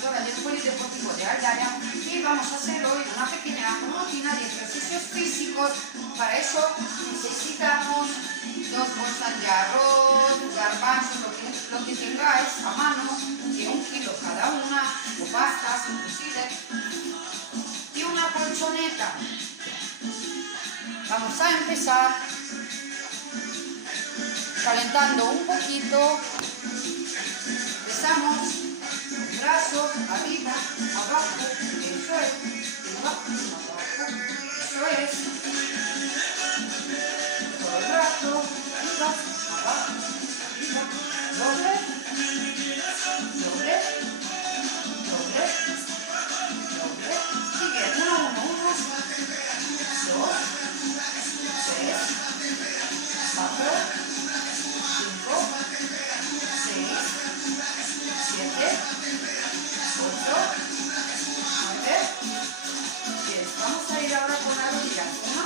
profesora del Polideportivo de Aldaya y vamos a hacer hoy una pequeña rutina de ejercicios físicos. Para eso necesitamos 2 bolsas de arroz, garbanzos, lo que tengáis a mano, de 1 kilo cada una, o pastas inclusive, y una colchoneta. Vamos a empezar calentando un poquito. Empezamos brazos arriba, abajo, eso es, abajo, eso es, todo el rato, arriba, abajo, arriba, doble, doble, doble, doble, sigue, 1, 1, 1, 2, 3, 4, 5, 6, 7, 8, 9, 10. Vamos a ir ahora con las rodillas. 1,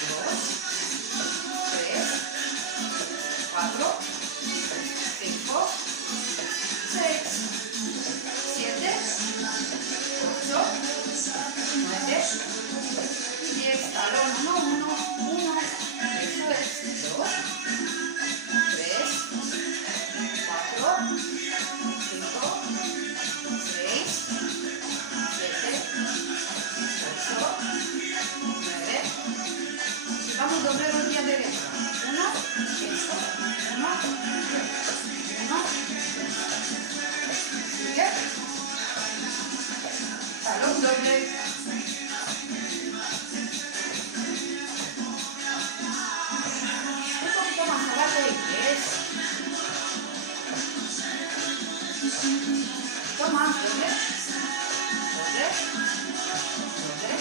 2, 3, 4, 5, 6, 7, 8, 9 y 10. Talón 1, 1, 1. Eso es. 2, 3, 4, 5, 6, 7, 8, 9. Y vamos doble rodilla derecha. 1, eso, 1, 1. Sigue. Talón doble. Un poquito más abajo y 3. Toma, doble, doble, doble,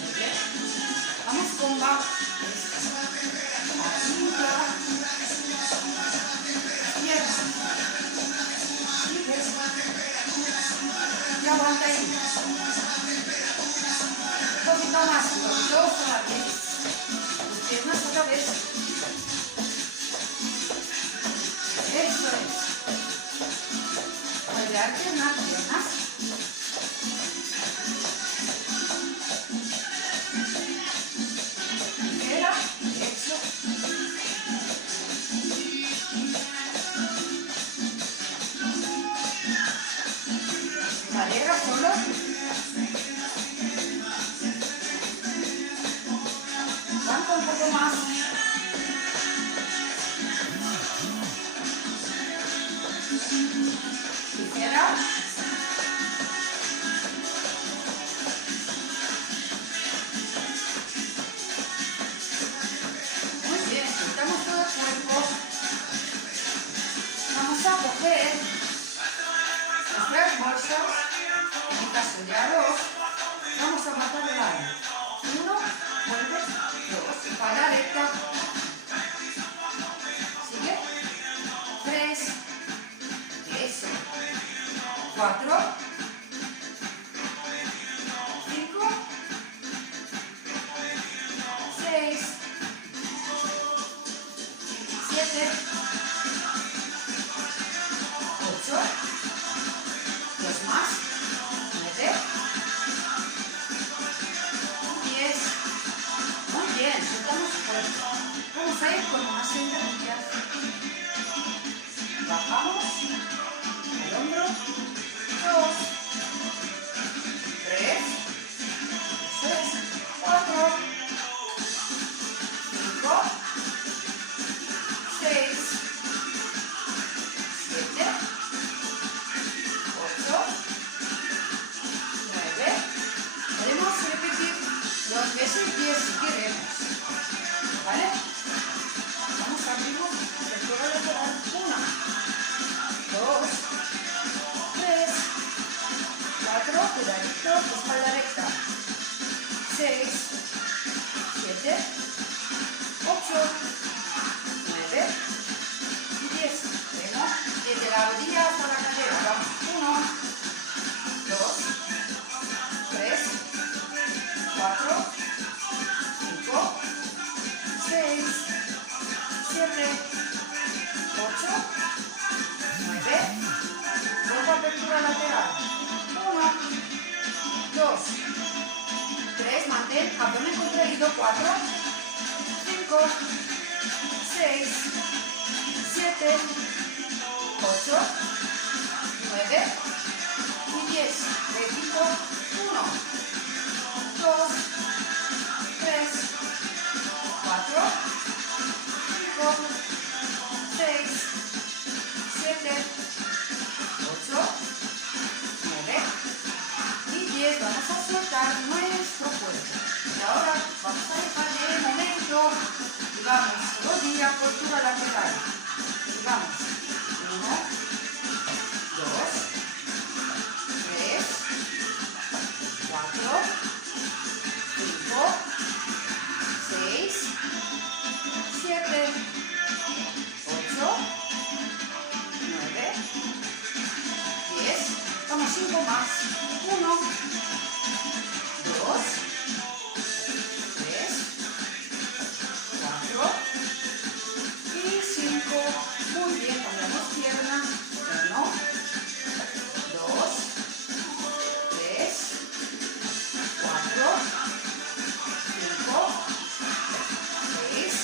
doble. Vamos con bajo. Arriba. Izquierda. Sigue. Y aguanta ahí. Un poquito más, los 2 a la vez. Las piernas otra vez. Eso es. Vuelve a alternar piernas. Ligera, derecho. Cadera solo. Aguanta un poco más. Ligera. Muy bien, soltamos todo el cuerpo. Vamos a coger las 3 bolsas, en el caso de arroz, vamos a matar el aire. 1, vuelve, 2, para recta. Sigue. 3, eso. 4, 5, 6, 7, 8, 2 más, 9, 10. Muy bien, soltamos fuerte. Vamos a ir con unas sentadillas. Bajamos el hombro. 2, 3, 4, 5, 6, 7, 8, 9. Podemos repetir 2 veces 10 si queremos. ¿Vale? Vamos a abrirnos el cuello lateral. 1, 2, 3, 4, cuidadito, espalda recta. 6, 7, 8, 9 y 10. Vemos desde la rodilla hasta la cadera. Vamos. 1, 2, 3, 4, 5, 6, 7, 8, 9. Luego 4, 5, 6, 7, 8, 9 y 10. Repito, 1, 2, 3, 4, 5, 6, 7, 8, 9 y 10. Vamos a soltar nuestro cuerpo. Y ahora vamos a dejar de momento y vamos rodilla, postura lateral. Y vamos. 1, 2, 3, 4, 5, 6, 7, 8, 9, 10. Vamos 5 más. 1, 2, 3, 4 y 5. Muy bien, cambiamos pierna. 1, 2, 3, 4, 5, 6,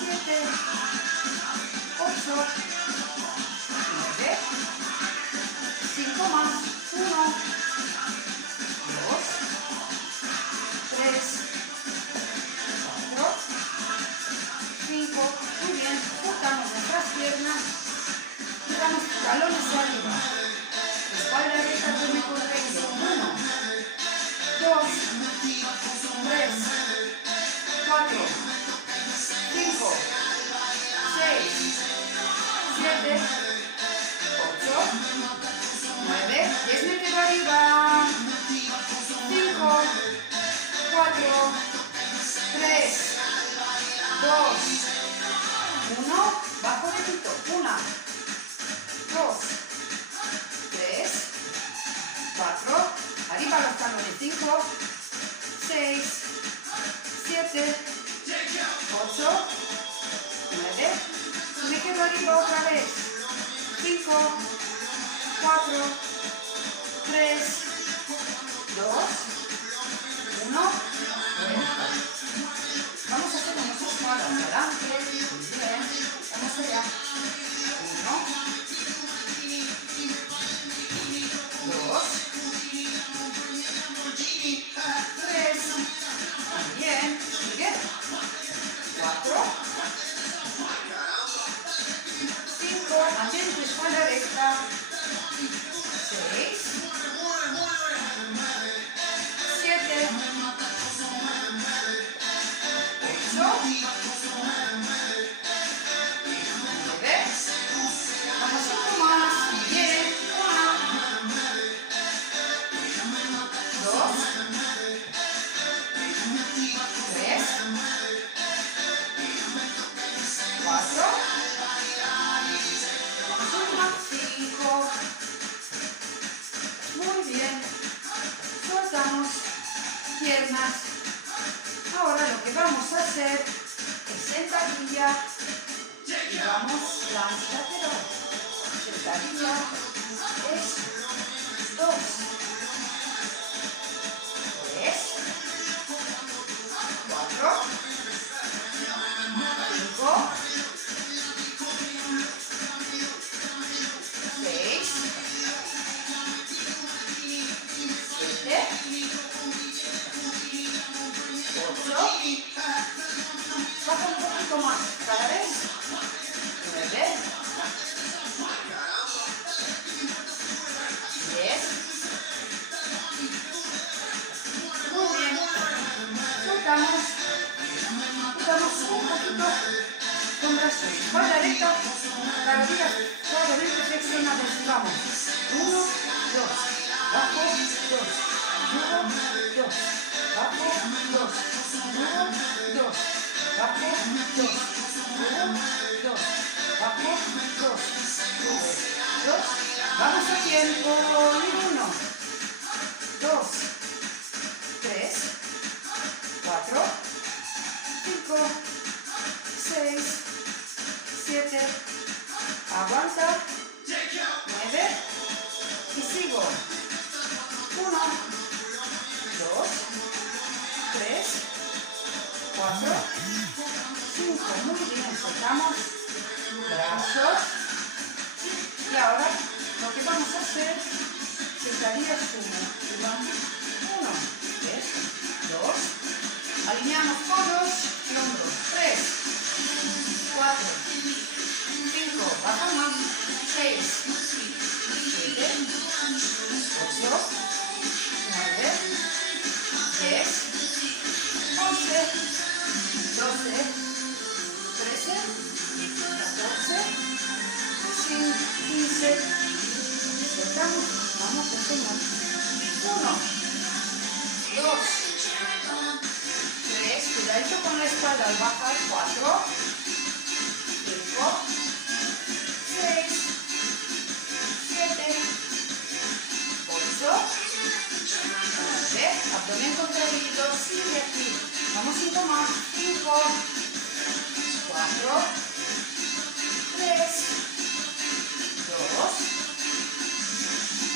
7, 8, 9, 5 más. 1, 2, 3, 4, 5. Muy bien, juntamos nuestras piernas y damos talones arriba. Espalda derecha con el correcto. 1, 2, 3, 4, 5, 6, 7, 8, 9, 10. Me quedo arriba. 5, 4, 3, 2, 1. Bajo repito. 1, 2, 3, 4. Arriba los talones. 5, 6, 7, 8, 9. Me quedo arriba otra vez. 5, 4, 3, 2, 1. Vamos a hacer unos escuadras adelante. Muy bien. Vamos allá. 1, 2, 3. Muy bien. Muy bien. 4, 5. Mantén tu espalda recta. 6, 7, 8, 9. Vamos 5 más. 10. 1, 2, 3, 4. Vamos 5. Muy bien. Soltamos piernas. Ahora lo que vamos a hacer es sentadilla y vamos plancha lateral. Sentadilla es 2, 3, 4, 5, 6, 7, 8. Baja un poquito más. Cada vez. 9, 10. Muy bien. Soltamos. Soltamos un poquito con brazos. Espalda recta. La rodilla suavemente flexionada. Vamos. 1, 2. Bajo. 2. 1, 2. Bajo. 2. 1, 2. Bajo. 2. 1, 2. Bajo. 2. 2. Vamos a tiempo. 1, 2, 3, 4, 5, 6, 7. Aguanta. 9. Y sigo. 1, 2, 3, 8. Y ahora lo que vamos a hacer, sentadillas sumo. Y vamos, 1, 2, alineamos codos y hombros, 3, 4, 5, bajamos, 6, 7, 8, 9, 10, 11, 12, 13, 14, 15, soltamos, vamos a enseñar, 1, 2, 3, cuidadito con la espalda al bajar, 4, 5, 6, 7, 8, 9, abdomen contraído, sigue aquí, vamos 5 más, 5, 4, 3, 2,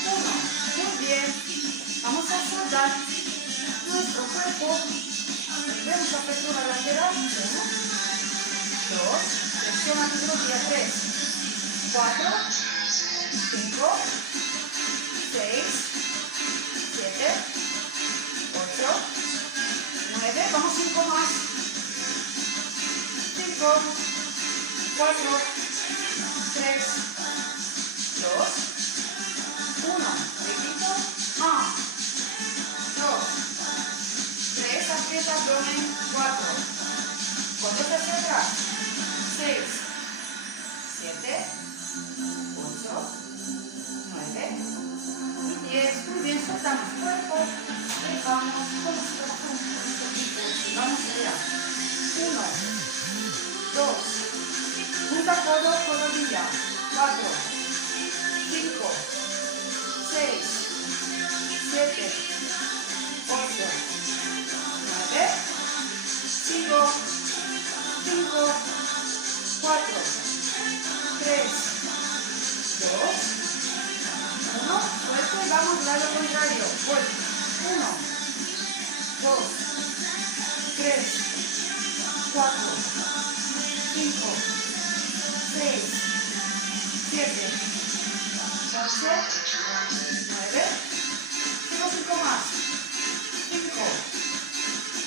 1, muy bien, vamos a soltar nuestro cuerpo, vemos apertura lateral, 1, 2, flexiona tu rodilla, 3, 4, 5, 6, 7, 8, 9, vamos 5 más, 5, 4, 3, 2, 1, repito, 1, 2, 3, aprieta abdomen, 4, codos hacia atrás, 6, 7, 8, 9 y 10, muy bien, soltamos cuerpo, dejamos, vamos a trabajar un poquito, vamos allá, 1, 2, punta codo, rodilla, 4, 5, 6, 7, 8, 9, sigo, 5, 4, 3, 2, 1, suelto y vamos al lado contrario, vuelvo, 1, 2, 3, 4, 5, 6, 7, 8, 9, sigo 5 más, 5,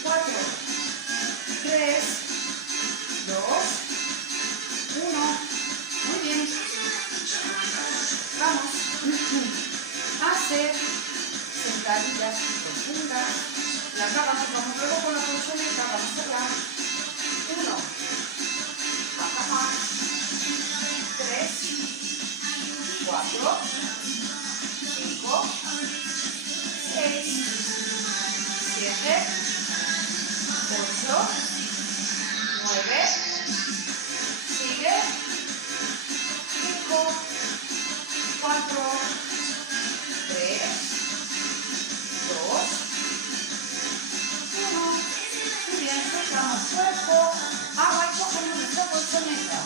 4, 3, 2, 1, muy bien, vamos a hacer sentadillas profundas, las vamos luego con la colchoneta, vamos allá, 1, baja más, 3, 4, 5, 6, 7, 8, 9, sigue, 5, 4, 3, 2, 1, muy bien, soltamos cuerpo, agua y cogemos nuestra colchoneta.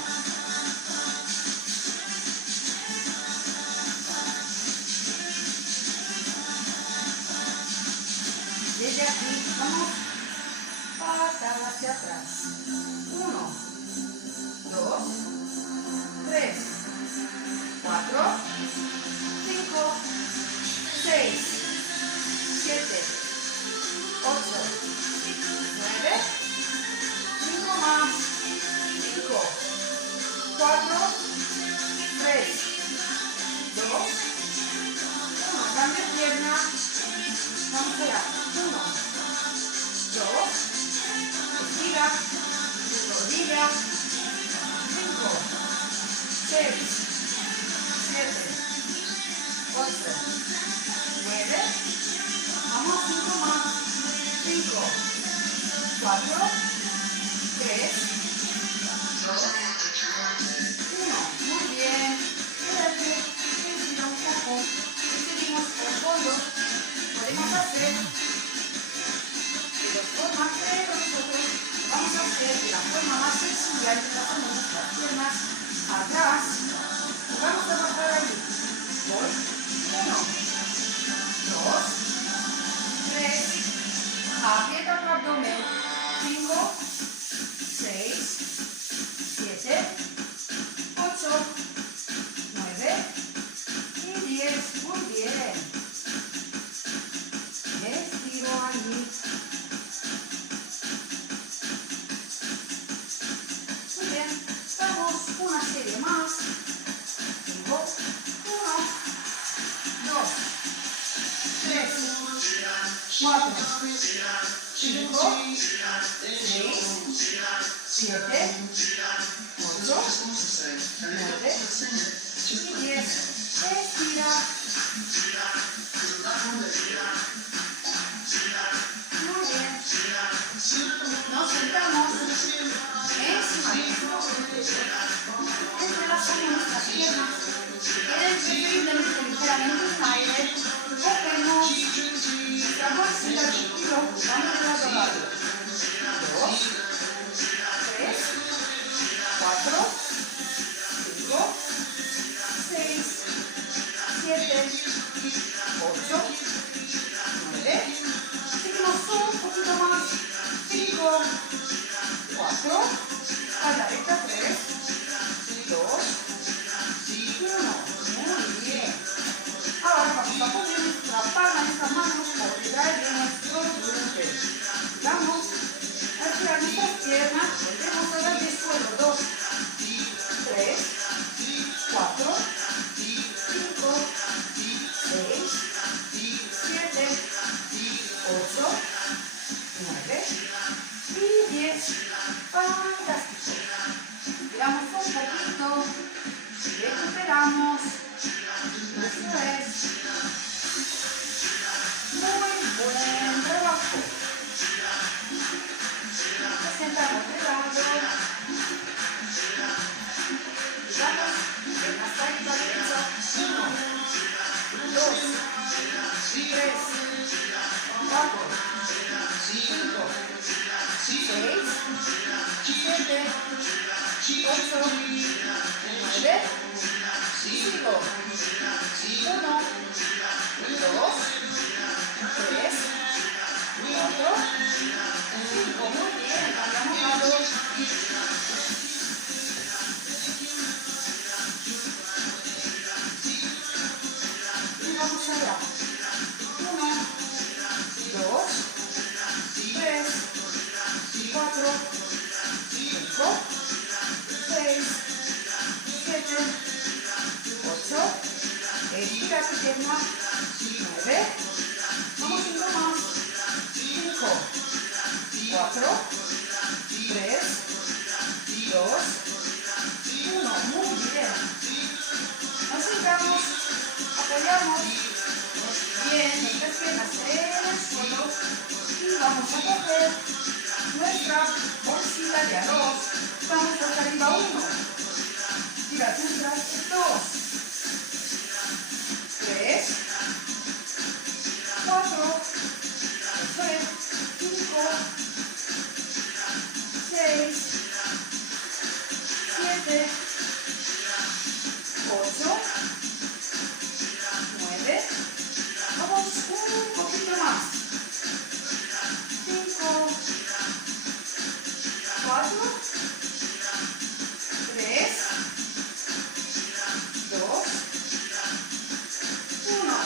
Desde aquí vamos patada hacia atrás. 1, 2, 3, 4, 5, 6, 7, 8, 9, 5 más, 5, 4, 3, 2, 1, cambio de pierna, vamos allá, 1, 2, estira, rodilla, 5, 6, 7, 8, 9, vamos 5 más, 5, 4, 3, 2, 1, muy bien, espérate, estira un poco, y seguimos por fondo, podemos hacer de dos formas, pero nosotros vamos a hacer de la forma más sencilla, empezamos nuestras piernas atrás, y vamos a bajar ahí, voy, 1, 2, 3, aprieta tu abdomen, 5, 6, 7, 8, 4, 5, 6, 7, 8, 9 y 10. Estira. Muy bien. Nos sentamos encima del suelo. Entrelazamos nuestras piernas. Preferiblemente ligeramente un aire. Cogemos nuestra bolsita de kilo. Vamos de lado a lado. 2, 3, 4, 5, 6, 7, 8, 9. Seguimos un poquito más. 5, 4, a la derecha 3, 2, 1. Muy bien. Ahora vamos a poner nuestra palma, nuestras manos por detrás de nuestros glúteos. Vamos a estirar nuestras piernas. Volvemos a dar de suelo. 2, 3, 4, 5, 6, 7, 8, 9 y 10. Fantástico. Tiramos un poquito. Recuperamos. Eso es. Muy buen trabajo. Nos sentamos de lado. Tiramos en la salida derecha. 1, 2, 3, 4, 5, 6, 7, 8, 9, sigo. 1, 2, 3, 4, 5. Muy bien, cambiamos lado. Y vamos allá. 1, 2, 3, 4, 5, 6, 7, 8, estira tu pierna, 9, vamos 5 más, 5, 4, 3, 2, 1, muy bien. Nos sentamos, apoyamos bien nuestras piernas en el suelo y vamos a coger nuestra bolsita de arroz. Vamos hasta arriba 1, tira hacia atrás 2, 3, 4, 5, 6, 7, 8, 9, vamos un poquito más, 5, 4, 3, 2, 1.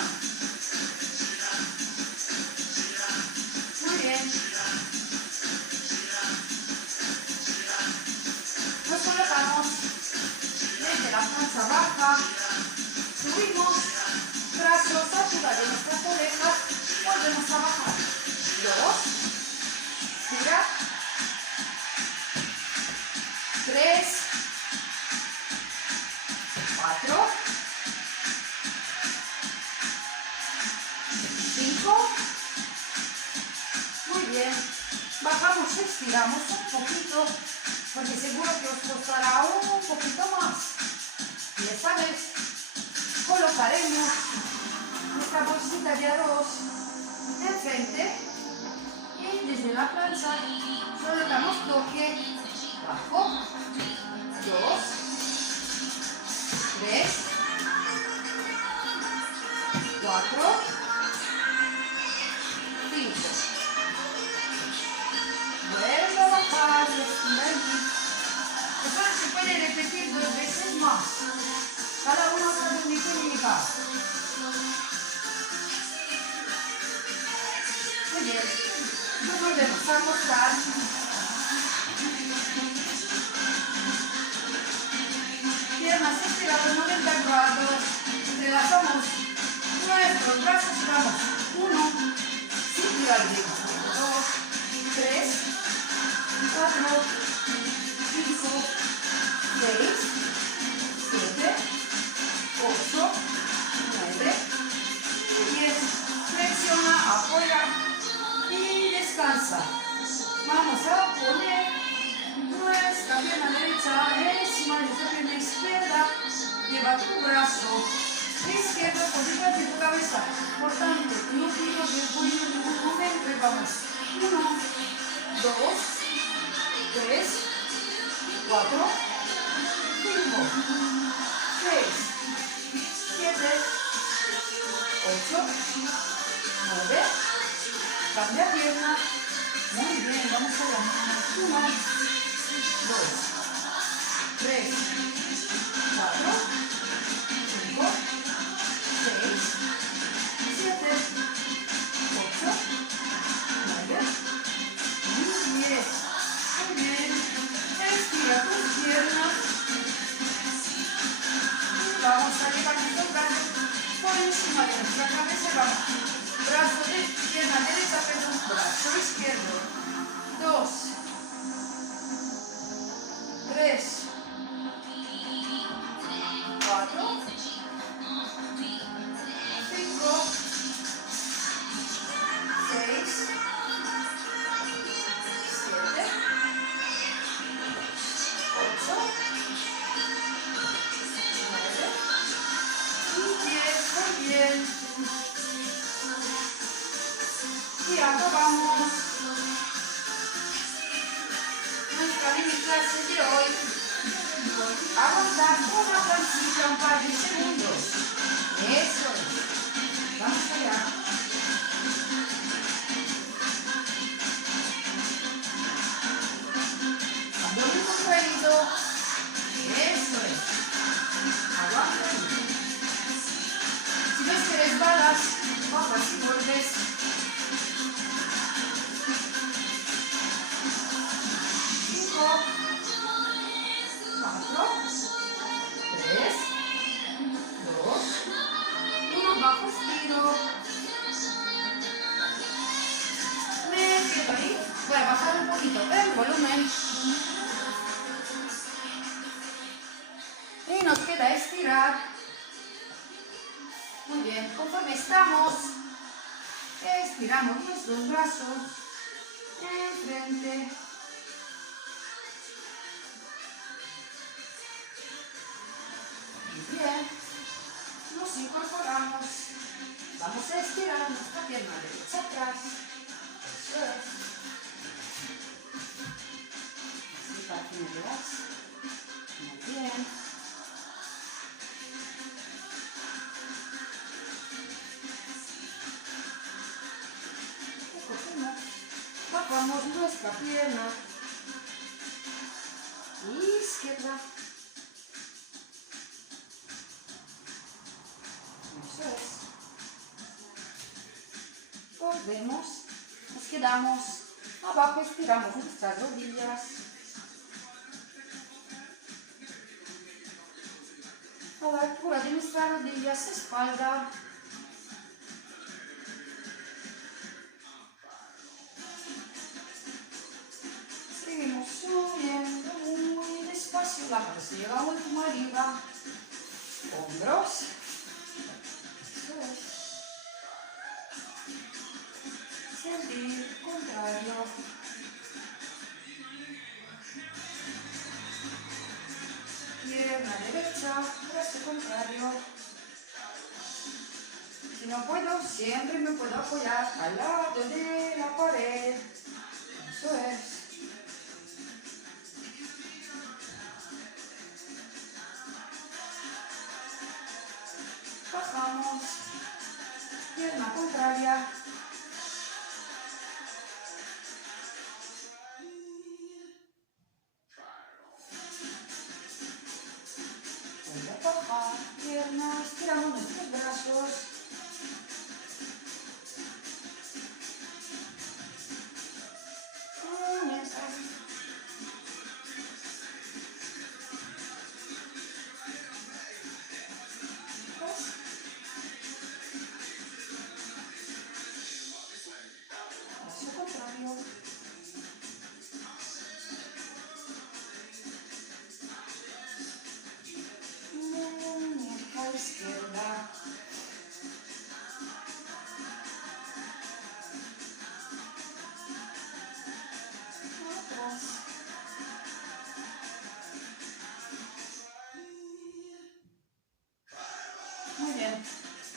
Muy bien. Nos colocamos desde la panza baja, subimos, brazos arriba de nuestras orejas, volvemos a bajar. 2, tira, 3, 4, 5, muy bien, bajamos, estiramos un poquito, porque seguro que os costará un poquito más, y esta vez colocaremos nuestra bolsita de arroz enfrente, y desde la plancha solo damos toque, bajo, 2, 3, 4, 5. Vuelve a bajar, respira allí. Eso se puede repetir 2 veces más. Cada uno sabe dónde quiere llegar. Muy bien. Nos volvemos a acostar. Piernas estiradas 90 grados. Entrelazamos nuestros brazos y vamos. 1, 5, baile. 2, 3, 4, 5, 6, 7, 8, 9 y 10. Flexiona, apoya y descansa. Vamos a poner nuestra pierna derecha encima de nuestra pierna izquierda. Lleva tu brazo izquierdo por detrás de tu cabeza. Por tanto, no quiero que el cuello en ningún momento. Y vamos. 1, 2, 3, 4, 5, 6, 7, 8, 9. Cambia pierna. Muy bien, vamos a ver. 1, 2, 3, 4, 5, 6, 7, 8, 9, 10. Muy bien. Estira tus piernas. Y vamos a llevar nuestro brazo por encima de nuestra cabeza. Vamos. Brazo de pierna derecha, perdón, brazo izquierdo. 2, 3, 4, 5, 6, 7, 8, 9 y 10. Muy bien. Y acabamos nuestra mini clase de hoy. Aguantar una pancita un par de segundos. Eso es. Vamos allá. Abdomen contraído. Eso es. Aguanta. Si ves que resbalas, bajas y vuelves. 4, 3, 2, 1, bajo estiro. Me quedo ahí. Voy a bajar un poquito el volumen. Y nos queda estirar. Muy bien, conforme estamos, estiramos nuestros brazos enfrente. Bien, nos incorporamos, vamos a estirar nuestra pierna derecha atrás, eso es, así para que me veas, muy bien, recogemos, bajamos nuestra pierna izquierda. Volvemos, nos quedamos abajo, estiramos nuestras rodillas. A la altura de nuestras rodillas, espalda. Seguimos subiendo muy despacio, la cabeza llega última arriba. Hombros. Eso es. Sentir contrario. Pierna derecha, brazo contrario. Si no puedo, siempre me puedo apoyar al lado de la pared. Eso es. Bajamos. Pierna contraria. Piernas, estiramos nuestros brazos.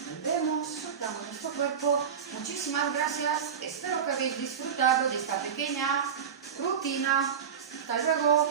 Volvemos, soltamos nuestro cuerpo. Muchísimas gracias. Espero que habéis disfrutado de esta pequeña rutina. Hasta luego.